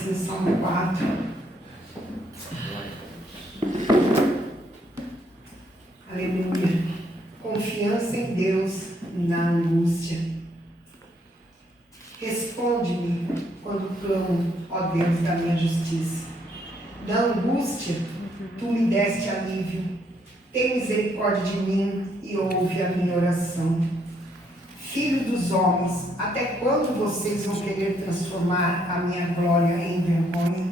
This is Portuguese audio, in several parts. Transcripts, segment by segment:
assim o Salmo 4. Aleluia. Confiança em Deus na angústia. Responde-me quando clamo, ó Deus da minha justiça. Na angústia, tu me deste alívio. Tem misericórdia de mim e ouve a minha oração. Filho dos homens, até quando vocês vão querer transformar a minha glória em vergonha?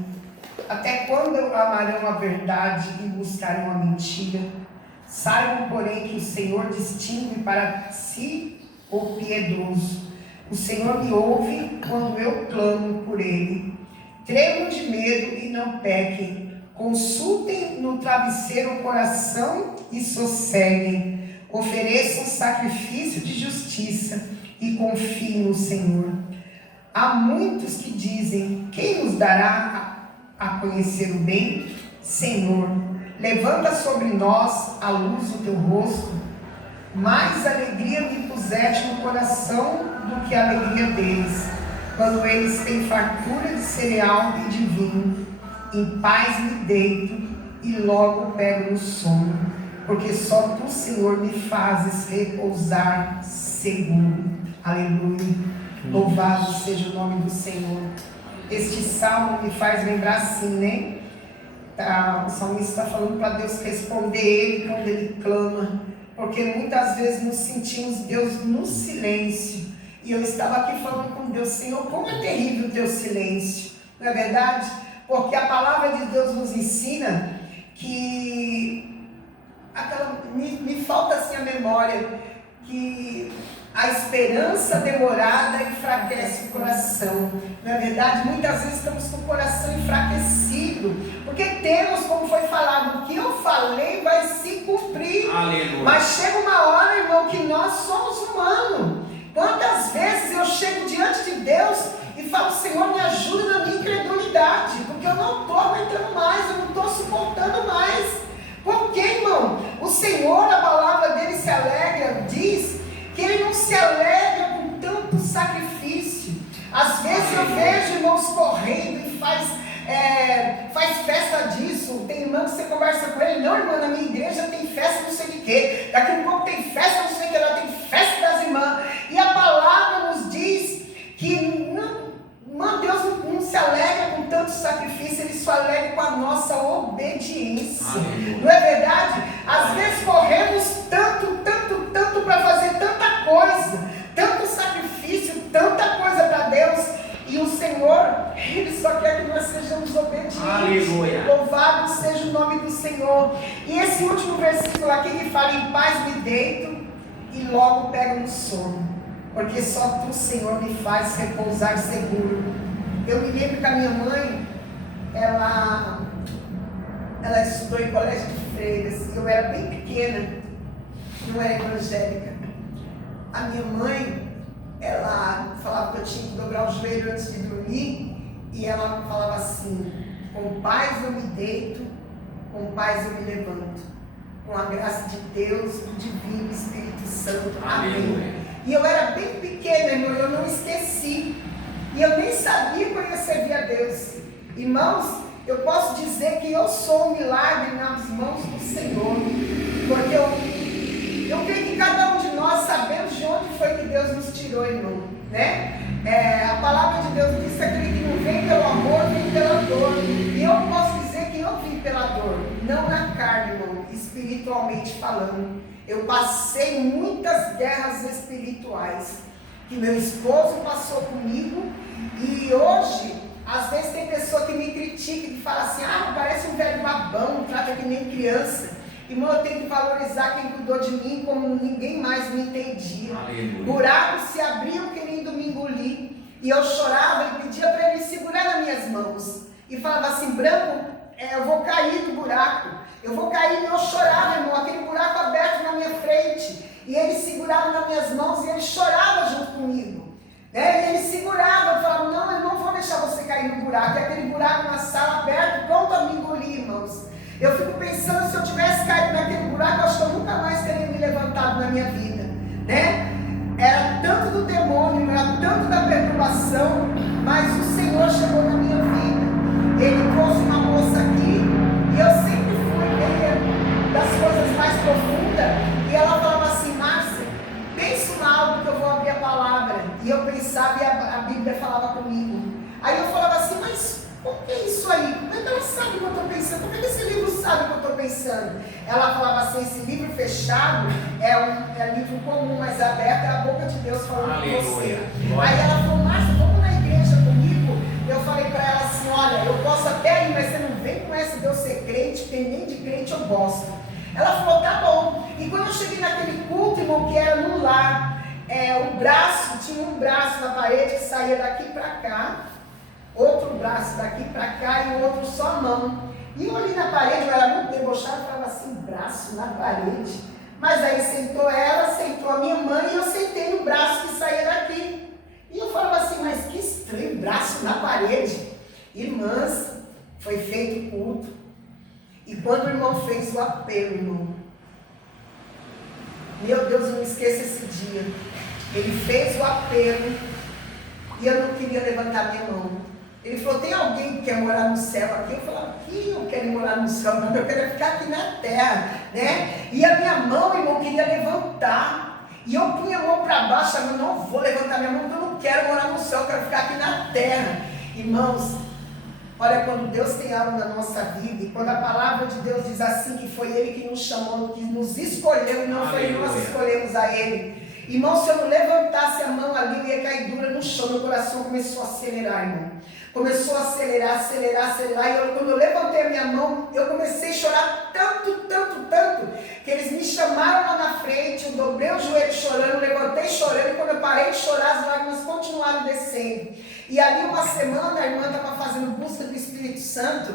Até quando amarão a verdade e buscarão a mentira? Saibam, porém, que o Senhor distingue para si o piedoso. O Senhor me ouve quando eu clamo por Ele. Tremam de medo e não pequem. Consultem no travesseiro o coração e sosseguem. Ofereçam sacrifício de justiça e confiem no Senhor. Há muitos que dizem: quem nos dará a conhecer o bem? Senhor, levanta sobre nós a luz do teu rosto. Mais alegria me puseste no coração do que a alegria deles, quando eles têm fartura de cereal e de vinho. Em paz me deito e logo pego no sono, porque só tu, Senhor, me fazes repousar seguro. Aleluia. Louvado seja o nome do Senhor. Este salmo me faz lembrar assim, né? O salmista está falando para Deus responder ele quando ele clama, porque muitas vezes nos sentimos Deus no silêncio. E eu estava aqui falando com Deus: Senhor, como é terrível o teu silêncio, não é verdade? Porque a palavra de Deus nos ensina que me falta assim a memória, que a esperança demorada enfraquece o coração. Não é verdade? Muitas vezes estamos com o coração enfraquecido, porque temos, como foi falado, o que eu falei vai se cumprir. Aleluia. Mas chega uma hora, irmão, que nós somos humanos. Quantas vezes eu chego diante de Deus e falo: Senhor, me ajuda na minha incredulidade, porque eu não estou aguentando mais, eu não estou suportando mais. Por quê, irmão? O Senhor, a palavra dele se alegra, diz que ele não se alegra com tanto sacrifício. Às vezes eu vejo irmãos correndo e faz festa disso. Tem irmão que você conversa com ele: não, irmã, na minha igreja tem festa não sei de quê, daqui a pouco tem festa não sei de que lá, tem festa das irmãs. E a palavra nos diz que Deus não se alegra com tanto sacrifício, Ele se alegra com a nossa obediência. Aleluia. Não é verdade? Às vezes corremos tanto para fazer tanta coisa, tanto sacrifício, tanta coisa para Deus, e o Senhor, Ele só quer que nós sejamos obedientes. Aleluia. Louvado seja o nome do Senhor. E esse último versículo aqui que fala: em paz me deito e logo pego no sono, porque só tu, Senhor, me faz repousar seguro. Eu me lembro que a minha mãe, ela estudou em colégio de freiras, e eu era bem pequena, não era evangélica. A minha mãe, ela falava que eu tinha que dobrar o joelho antes de dormir, e ela falava assim: com paz eu me deito, com paz eu me levanto, com a graça de Deus, do divino Espírito Santo. Amém. E eu era bem pequena, irmão, eu não esqueci. E eu nem sabia que eu ia servir a Deus. Irmãos, eu posso dizer que eu sou um milagre nas mãos do Senhor. Porque eu creio que cada um de nós sabemos de onde foi que Deus nos tirou, irmão. Né? A palavra de Deus diz que aquele que não vem pelo amor, vem pela dor. E eu posso dizer que eu vim pela dor, não na carne, irmão, espiritualmente falando. Eu passei muitas guerras espirituais que meu esposo passou comigo, e hoje, às vezes tem pessoa que me critica, que fala assim: ah, parece um velho babão, trata que nem criança. Irmão, eu tenho que valorizar quem cuidou de mim como ninguém mais me entendia. Aleluia. Buracos se abriam querendo me engolir, e eu chorava e pedia para ele segurar nas minhas mãos, e falava assim: Branco, eu vou cair do buraco, eu vou cair. E eu chorava, irmão, aquele buraco aberto na minha frente, e ele segurava nas minhas mãos e ele chorava junto comigo. E ele segurava, eu falava: não, eu não vou deixar você cair no buraco. E aquele buraco na sala aberto, pronto a me engolir, irmãos. Eu fico pensando, se eu tivesse caído naquele buraco, eu acho que eu nunca mais teria me levantado na minha vida, né? Era tanto do demônio, era tanto da perturbação, mas o Senhor chegou na minha vida. comigo. Aí eu falava assim, mas o que é isso aí? Como é que ela sabe o que eu estou pensando? Como é que esse livro sabe o que eu estou pensando? Ela falava assim, esse livro fechado é livro comum, mas aberto é a boca de Deus falando com você. Aí ela falou, Márcia, vamos na igreja comigo? Eu falei para ela assim, olha, eu posso até ir, mas você não vem com essa de eu ser crente, porque nem de crente eu gosto. Ela falou, tá bom. E quando eu cheguei naquele culto, irmão, que era no lar, tinha um braço na parede que saía daqui para cá, outro braço daqui para cá e o outro só a mão. E eu ali na parede, eu era muito debochada, falava assim, braço na parede. Mas aí sentou ela, sentou a minha mãe e eu sentei no braço que saía daqui. E eu falava assim, mas que estranho, braço na parede. Irmãs, foi feito o culto. E quando o irmão fez o apelo, irmão, meu Deus, eu não esqueço esse dia. Ele fez o apelo e eu não queria levantar minha mão. Ele falou, tem alguém que quer morar no céu aqui? Eu falava, que eu quero morar no céu, não, eu quero ficar aqui na terra, né? E a minha mão, irmão, queria levantar. E eu punha a mão para baixo, eu não vou levantar minha mão, porque eu não quero morar no céu, eu quero ficar aqui na terra. Irmãos, olha, quando Deus tem algo na nossa vida, e quando a palavra de Deus diz assim, que foi Ele que nos chamou, que nos escolheu, e não foi nós que escolhemos a Ele. Irmão, se eu não levantasse a mão ali, eu ia cair dura no chão, meu coração começou a acelerar, irmão. Começou a acelerar, e quando eu levantei a minha mão, eu comecei a chorar tanto, que eles me chamaram lá na frente, eu dobrei o joelho chorando, levantei chorando, e quando eu parei de chorar, as lágrimas continuaram descendo. E ali uma semana, a irmã estava fazendo busca do Espírito Santo,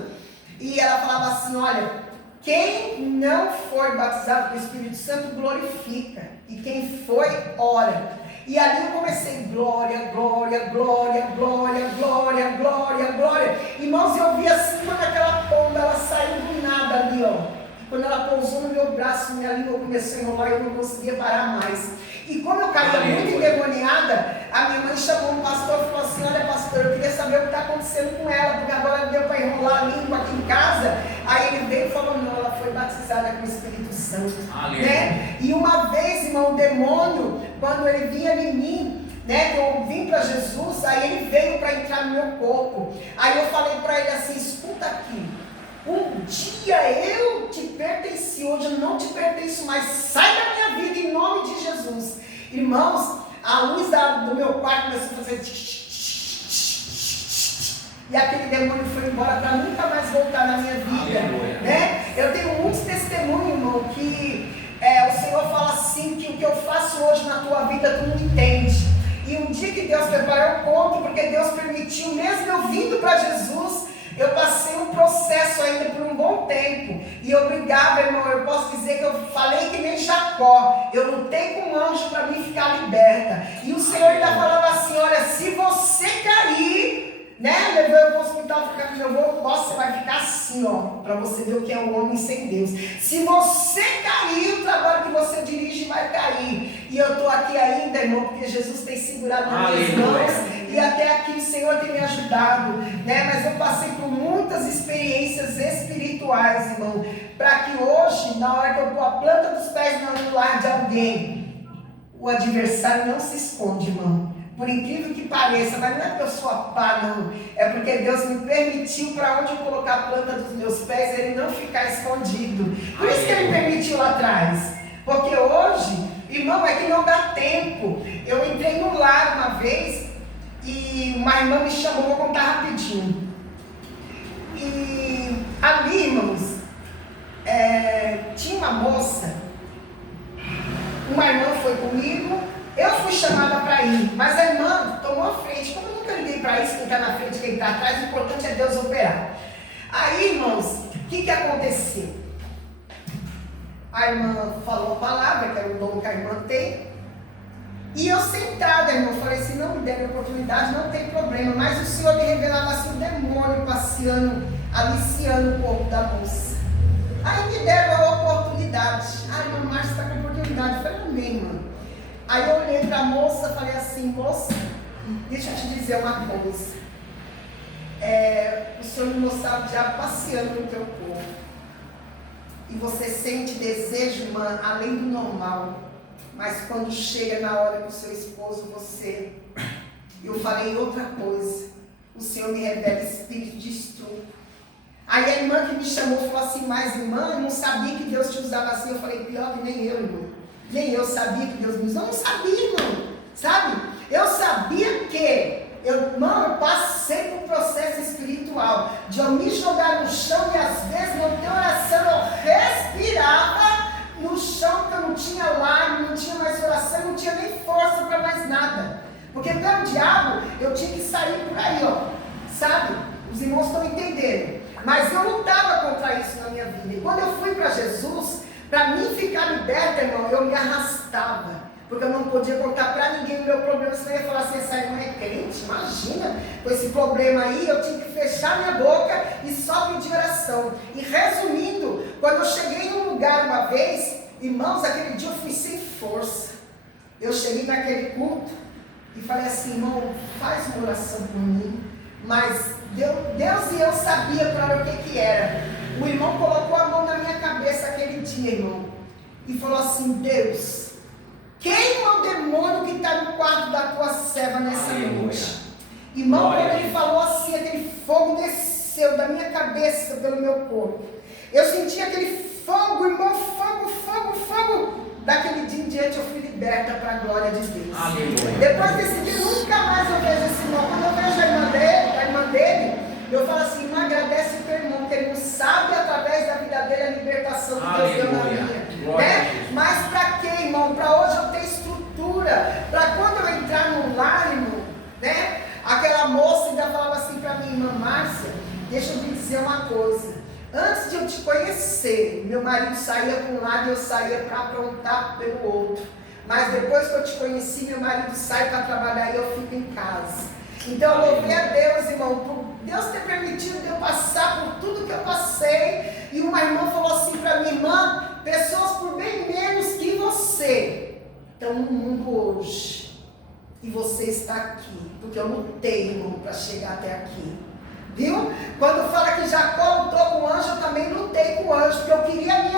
e ela falava assim, olha, quem não for batizado com o Espírito Santo, glorifica, e quem foi, ora. E ali eu comecei, glória, glória, glória, glória, glória, glória, glória. Irmãos, eu vi assim, quando aquela pomba, ela saiu do nada ali, ó. Quando ela pousou no meu braço, minha língua começou a enrolar e eu não conseguia parar mais. E como eu caía muito endemoniada, a minha mãe chamou um pastor e falou assim, olha pastor, eu queria saber o que está acontecendo com ela, porque agora deu para enrolar a língua aqui em casa. Aí ele veio e falou, não, ela foi batizada com o Espírito Santo. Né? E uma vez, irmão, o demônio, quando ele vinha em mim, né, que eu vim para Jesus, aí ele veio para entrar no meu corpo. Aí eu falei para ele assim, escuta aqui, um dia eu te pertenci, hoje eu não te pertenço mais, sai da minha vida em nome de Jesus. Irmãos, a luz do meu quarto começou a fazer e aquele demônio foi embora para nunca mais voltar na minha vida, né? Eu tenho muitos testemunhos, irmão, que o Senhor fala assim, que o que eu faço hoje na tua vida tu não entende. E um dia que Deus preparou, eu conto, porque Deus permitiu, mesmo eu vindo para Jesus, eu passei um processo ainda por um bom tempo. E eu brigava, irmão, eu posso dizer que eu falei que nem Jacó. Eu lutei com um anjo para mim ficar liberta. E o Senhor ainda falava assim, olha, se você cair, né, levou eu para o hospital, você vai ficar assim, ó, para você ver o que é um homem sem Deus. Se você cair, o trabalho que você dirige vai cair. E eu estou aqui ainda, irmão, porque Jesus tem segurado nas minhas mãos. E até aqui o Senhor tem me ajudado, né? Mas eu passei por muitas experiências espirituais, irmão, para que hoje, na hora que eu pôr a planta dos pés no lar de alguém, o adversário não se esconde, irmão. Por incrível que pareça, mas não é porque eu sou a pá, não. É porque Deus me permitiu para onde eu colocar a planta dos meus pés, ele não ficar escondido. Por isso que ele permitiu lá atrás. Porque hoje, irmão, é que não dá tempo. Eu entrei no lar uma vez e uma irmã me chamou, vou contar rapidinho. E ali, irmãos, tinha uma moça, uma irmã foi comigo, eu fui chamada para ir, mas a irmã tomou a frente. Como eu nunca liguei para isso, quem está na frente, quem está atrás, o importante é Deus operar. Aí, irmãos, o que aconteceu? A irmã falou a palavra, que era o dom que a irmã tem, e eu sentada, irmão, falei assim, não me deram oportunidade, não tem problema, mas o Senhor me revelava assim, o demônio passeando, aliciando o corpo da moça. Aí me deram a oportunidade. A irmã Márcia está com oportunidade. Eu falei, amém, irmã. Aí eu olhei para a moça e falei assim, moça, deixa eu te dizer uma coisa. O Senhor me mostrava o diabo passeando no teu corpo. E você sente desejo, irmã, além do normal. Mas quando chega na hora com o seu esposo, você Eu falei outra coisa. O Senhor me revela espírito de estupro. Aí a irmã que me chamou falou assim, mas irmã, eu não sabia que Deus te usava assim. Eu falei, pior que nem eu, irmão. Nem eu sabia que Deus me usava. Eu não sabia, irmão. Sabe? Eu sabia que, eu passei por um processo espiritual de eu me jogar no chão e às vezes não ter oração. Eu respirava no chão porque eu não tinha lágrima, não tinha mais oração, não tinha nem força para mais nada. Porque pelo diabo eu tinha que sair por aí, ó. Sabe? Os irmãos estão entendendo. Mas eu lutava contra isso na minha vida. E quando eu fui para Jesus, para mim ficar liberta, irmão, eu me arrastava. Porque eu não podia contar para ninguém o meu problema. Senão eu ia falar assim, essa irmã é crente, imagina. Com esse problema aí, eu tinha que fechar minha boca e só pedir oração. E resumindo, quando eu cheguei em um lugar uma vez, irmãos, aquele dia eu fui sem força. Eu cheguei naquele culto e falei assim, irmão, faz uma oração por mim. Mas Deus e eu sabia para o que era. O irmão colocou a mão na minha cabeça aquele dia, irmão, e falou assim, Deus, queima o demônio que está no quarto da tua serva nessa noite. Irmão, quando ele falou assim, aquele fogo desceu da minha cabeça pelo meu corpo. Eu senti aquele fogo, irmão, fogo. Daquele dia em diante eu fui liberta para a glória de Deus. Aleluia. Depois desse dia, nunca mais eu vejo esse irmão. Quando eu vejo a irmã dele, eu falo assim, irmã, agradece o teu irmão, que ele não sabe através da vida dele a libertação que Deus deu na minha. Né? Mas para quê, irmão? Para hoje eu ter estrutura. Para quando eu entrar no lar, irmão, né? Aquela moça ainda falava assim para mim, irmã Márcia, deixa eu te dizer uma coisa. Antes de eu te conhecer, meu marido saía para um lado e eu saía para aprontar pelo outro. Mas depois que eu te conheci, meu marido sai para trabalhar e eu fico em casa. Então eu louvei a Deus, irmão, por Deus ter permitido eu passar por tudo que eu passei. E uma irmã falou assim para mim, irmã, pessoas por bem menos que você estão no mundo hoje. E você está aqui, porque eu lutei, irmão, para chegar até aqui. Viu? Quando fala que Jacó lutou com o anjo, eu também lutei com o anjo, porque eu queria a minha